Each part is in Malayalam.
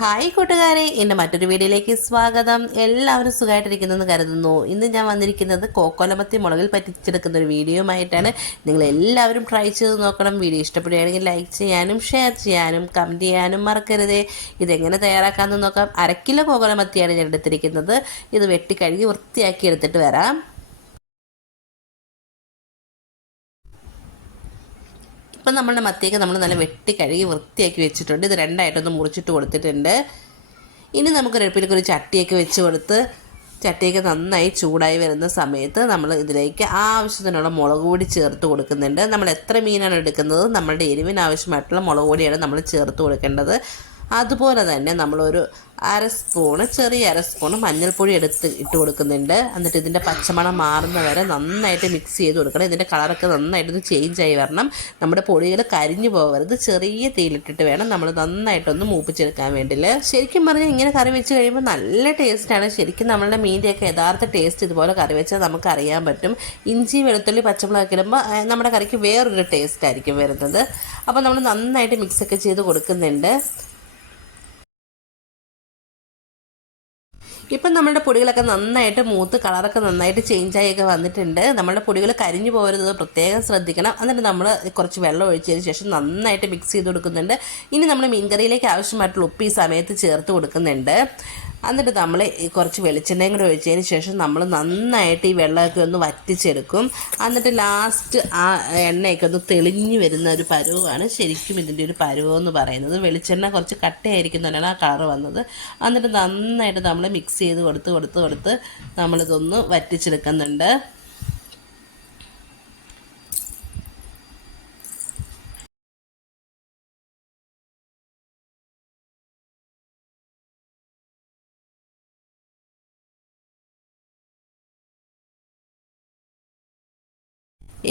ഹായ് കൂട്ടുകാരെ എന്റെ മറ്റൊരു വീഡിയോയിലേക്ക് സ്വാഗതം. എല്ലാവരും സുഖമായിട്ടിരിക്കുന്നെന്ന് കരുതുന്നു. ഇന്ന് ഞാൻ വന്നിരിക്കുന്നത് കോക്കോലമത്തി മുളകിൽ പറ്റിച്ചെടുക്കുന്ന ഒരു വീഡിയോയുമായിട്ടാണ്. നിങ്ങൾ എല്ലാവരും ട്രൈ ചെയ്ത് നോക്കണം. വീഡിയോ ഇഷ്ടപ്പെടുകയാണെങ്കിൽ ലൈക്ക് ചെയ്യാനും ഷെയർ ചെയ്യാനും കമന്റ് ചെയ്യാനും മറക്കരുത്. ഇതെങ്ങനെ തയ്യാറാക്കാമെന്ന് നോക്കാം. അരക്കിലോ കിലോ കോക്കോലമത്തിയാണ് ഞാൻ എടുത്തിരിക്കുന്നത്. ഇത് വെട്ടി കഴുകി വൃത്തിയാക്കി എടുത്തിട്ട് വരാം. ഇപ്പം നമ്മളുടെ മത്തിയൊക്കെ നമ്മൾ നല്ല വെട്ടി കഴുകി വൃത്തിയാക്കി വെച്ചിട്ടുണ്ട്. ഇത് രണ്ടായിട്ടൊന്ന് മുറിച്ചിട്ട് കൊടുത്തിട്ടുണ്ട്. ഇനി നമുക്ക് അടുപ്പിലേക്ക് ഒരു ചട്ടിയൊക്കെ വെച്ച് കൊടുത്ത് ചട്ടിയൊക്കെ നന്നായി ചൂടായി വരുന്ന സമയത്ത് നമ്മൾ ഇതിലേക്ക് ആവശ്യത്തിനുള്ള മുളക് പൊടി ചേർത്ത് കൊടുക്കുന്നുണ്ട്. നമ്മൾ എത്ര മീനാണ് എടുക്കുന്നത്? നമ്മളുടെ എരിവിന് ആവശ്യമായിട്ടുള്ള മുളക് പൊടിയാണ് നമ്മൾ ചേർത്ത് കൊടുക്കേണ്ടത്. അതുപോലെ തന്നെ നമ്മളൊരു അര സ്പൂണ് ചെറിയ അര സ്പൂണ് മഞ്ഞൾപ്പൊടി എടുത്ത് ഇട്ട് കൊടുക്കുന്നുണ്ട്. എന്നിട്ട് ഇതിന്റെ പച്ചമണം മാറുന്ന വരെ നന്നായിട്ട് മിക്സ് ചെയ്ത് കൊടുക്കണം. ഇതിന്റെ കളറൊക്കെ നന്നായിട്ടൊന്ന് ആയി വരണം. നമ്മുടെ പൊടികൾ കരിഞ്ഞു പോകരുത് ചെറിയ തീയിലിട്ടിട്ട് വേണം നമ്മൾ നന്നായിട്ടൊന്ന് മൂപ്പിച്ചെടുക്കാൻ വേണ്ടിയിൽ ശരിക്കും പറഞ്ഞാൽ ഇങ്ങനെ കറി വെച്ച് കഴിയുമ്പോൾ നല്ല ടേസ്റ്റാണ് ശരിക്കും നമ്മളുടെ മീന്റെയൊക്കെ യഥാർത്ഥ ടേസ്റ്റ് ഇതുപോലെ കറി വെച്ചാൽ നമുക്ക് അറിയാൻ പറ്റും. ഇഞ്ചി വെളുത്തുള്ളി പച്ചമുളകൊക്കെ ഇടുമ്പോൾ നമ്മുടെ കറിക്ക് വേറൊരു ടേസ്റ്റ് ആയിരിക്കും വരുന്നത്. അപ്പോൾ നമ്മൾ നന്നായിട്ട് മിക്സൊക്കെ ചെയ്ത് കൊടുക്കുന്നുണ്ട്. ഇപ്പം നമ്മുടെ പൊടികളൊക്കെ നന്നായിട്ട് മൂത്ത് കളറൊക്കെ നന്നായിട്ട് ചേഞ്ച് ആയൊക്കെ വന്നിട്ടുണ്ട്. നമ്മുടെ പൊടികൾ കരിഞ്ഞു പോകരുത് പ്രത്യേകം ശ്രദ്ധിക്കണം. എന്നിട്ട് നമ്മൾ കുറച്ച് വെള്ളം ഒഴിച്ചതിന് ശേഷം നന്നായിട്ട് മിക്സ് ചെയ്ത് കൊടുക്കുന്നുണ്ട്. ഇനി നമ്മൾ മീൻകറിയിലേക്ക് ആവശ്യമായിട്ടുള്ള ഉപ്പ് ഈ സമയത്ത് ചേർത്ത് കൊടുക്കുന്നുണ്ട്. എന്നിട്ട് നമ്മൾ കുറച്ച് വെളിച്ചെണ്ണയും കൂടെ ഒഴിച്ചതിന് ശേഷം നമ്മൾ നന്നായിട്ട് ഈ വെള്ളമൊക്കെ ഒന്ന് വറ്റിച്ചെടുക്കും. എന്നിട്ട് ലാസ്റ്റ് ആ എണ്ണയൊക്കെ ഒന്ന് തെളിഞ്ഞു വരുന്ന ഒരു പരുവമാണ് ശരിക്കും ഇതിന്റെ ഒരു പരുവം എന്ന് പറയുന്നത്. വെളിച്ചെണ്ണ കുറച്ച് കട്ടയായിരിക്കുന്നതിനാണ് ആ കളർ വന്നത്. എന്നിട്ട് നന്നായിട്ട് നമ്മൾ മിക്സ് ചെയ്ത് കൊടുത്ത് കൊടുത്ത് കൊടുത്ത് നമ്മളിതൊന്ന് വറ്റിച്ചെടുക്കുന്നുണ്ട്.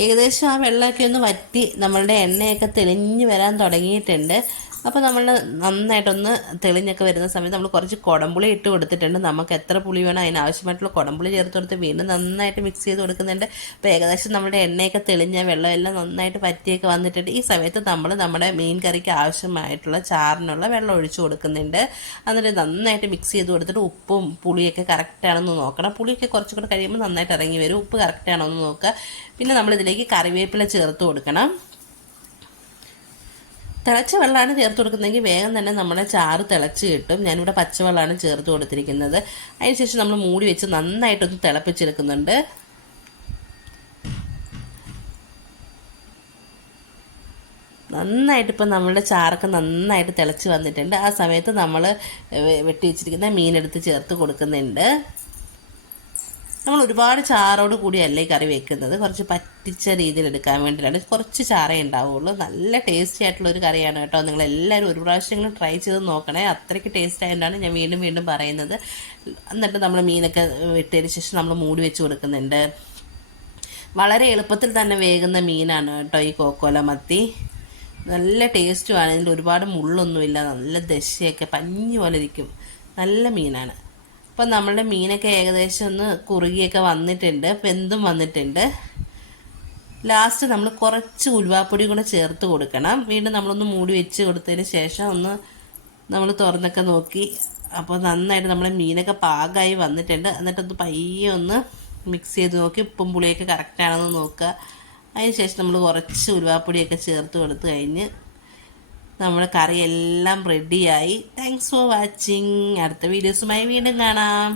ഏകദേശം ആ വെള്ളമൊക്കെ ഒന്ന് വറ്റി നമ്മളുടെ എണ്ണയൊക്കെ തെളിഞ്ഞു വരാൻ തുടങ്ങിയിട്ടുണ്ട്. അപ്പോൾ നമ്മൾ നന്നായിട്ടൊന്ന് തെളിഞ്ഞൊക്കെ വരുന്ന സമയത്ത് നമ്മൾ കുറച്ച് കുടംപുളി ഇട്ട് കൊടുത്തിട്ടുണ്ട്. നമുക്ക് എത്ര പുളി വേണം അതിനാവശ്യമായിട്ടുള്ള കുടംപുളി ചേർത്ത് കൊടുത്ത് വീണ്ടും നന്നായിട്ട് മിക്സ് ചെയ്ത് കൊടുക്കുന്നുണ്ട്. അപ്പോൾ ഏകദേശം നമ്മുടെ എണ്ണയൊക്കെ തെളിഞ്ഞ വെള്ളമെല്ലാം നന്നായിട്ട് പറ്റിയൊക്കെ വന്നിട്ടുണ്ട്. ഈ സമയത്ത് നമ്മൾ നമ്മുടെ മീൻ കറിക്ക് ആവശ്യമായിട്ടുള്ള ചാറിനുള്ള വെള്ളം ഒഴിച്ചു കൊടുക്കുന്നുണ്ട്. എന്നിട്ട് നന്നായിട്ട് മിക്സ് ചെയ്ത് കൊടുത്തിട്ട് ഉപ്പും പുളിയൊക്കെ കറക്റ്റാണെന്ന് നോക്കണം. പുളിയൊക്കെ കുറച്ചും കൂടെ കഴിയുമ്പോൾ നന്നായിട്ട് ഇറങ്ങി വരും. ഉപ്പ് കറക്റ്റാണോ എന്ന് നോക്കുക. പിന്നെ നമ്മളിതിലേക്ക് കറിവേപ്പില ചേർത്ത് കൊടുക്കണം. തിളച്ച വെള്ളമാണ് ചേർത്ത് കൊടുക്കുന്നതെങ്കിൽ വേഗം തന്നെ നമ്മുടെ ചാറ് തിളച്ച് കിട്ടും. ഞാനിവിടെ പച്ചവെള്ളമാണ് ചേർത്ത് കൊടുത്തിരിക്കുന്നത്. അതിനുശേഷം നമ്മൾ മൂടി വെച്ച് നന്നായിട്ടൊന്ന് തിളപ്പിച്ചെടുക്കുന്നുണ്ട്. നന്നായിട്ട് ഇപ്പം നമ്മളുടെ ചാറൊക്കെ നന്നായിട്ട് തിളച്ച് വന്നിട്ടുണ്ട്. ആ സമയത്ത് നമ്മൾ വെട്ടി വെച്ചിരിക്കുന്ന മീനെടുത്ത് ചേർത്ത് കൊടുക്കുന്നുണ്ട്. നമ്മൾ ഒരുപാട് ചാറോട് കൂടിയല്ല ഈ കറി വെക്കുന്നത്. കുറച്ച് പറ്റിച്ച രീതിയിൽ എടുക്കാൻ വേണ്ടിയിട്ടാണ്. കുറച്ച് ചാറേ ഉണ്ടാവുള്ളൂ. നല്ല ടേസ്റ്റി ആയിട്ടുള്ള ഒരു കറിയാണ് കേട്ടോ. നിങ്ങൾ എല്ലാവരും ഒരു പ്രാവശ്യങ്ങളും ട്രൈ ചെയ്ത് നോക്കണേ. അത്രയ്ക്ക് ടേസ്റ്റ് ആയതുകൊണ്ടാണ് ഞാൻ വീണ്ടും വീണ്ടും പറയുന്നത്. എന്നിട്ട് നമ്മൾ മീനൊക്കെ വിട്ടതിന് ശേഷം നമ്മൾ മൂടി വെച്ച് കൊടുക്കുന്നുണ്ട്. വളരെ എളുപ്പത്തിൽ തന്നെ വേകുന്ന മീനാണ് കേട്ടോ ഈ കോക്കോല മത്തി. നല്ല ടേസ്റ്റുമാണ് ഇതിൽ ഒരുപാട് മുള്ളൊന്നുമില്ല. നല്ല ദശയൊക്കെ പഞ്ഞു പോലെ ഇരിക്കും. നല്ല മീനാണ്. അപ്പം നമ്മളുടെ മീനൊക്കെ ഏകദേശം ഒന്ന് കുറുകിയൊക്കെ വന്നിട്ടുണ്ട്. വെന്തും വന്നിട്ടുണ്ട്. ലാസ്റ്റ് നമ്മൾ കുറച്ച് ഉലുവാപ്പൊടി കൂടെ ചേർത്ത് കൊടുക്കണം. വീണ്ടും നമ്മളൊന്ന് മൂടി വെച്ച് കൊടുത്തതിന് ശേഷം ഒന്ന് നമ്മൾ തുറന്നൊക്കെ നോക്കി. അപ്പോൾ നന്നായിട്ട് നമ്മുടെ മീനൊക്കെ പാകമായി വന്നിട്ടുണ്ട്. എന്നിട്ടൊന്ന് പയ്യെ ഒന്ന് മിക്സ് ചെയ്ത് നോക്കി. ഉപ്പും പുളിയൊക്കെ കറക്റ്റാണെന്ന് നോക്കുക. അതിന് ശേഷം നമ്മൾ കുറച്ച് ഉലുവാപ്പൊടിയൊക്കെ ചേർത്ത് കൊടുത്ത് കഴിഞ്ഞ് നമ്മുടെ കറിയെല്ലാം റെഡിയായി താങ്ക്സ് ഫോർ വാച്ചിങ് അടുത്ത വീഡിയോസുമായി വീണ്ടും കാണാം.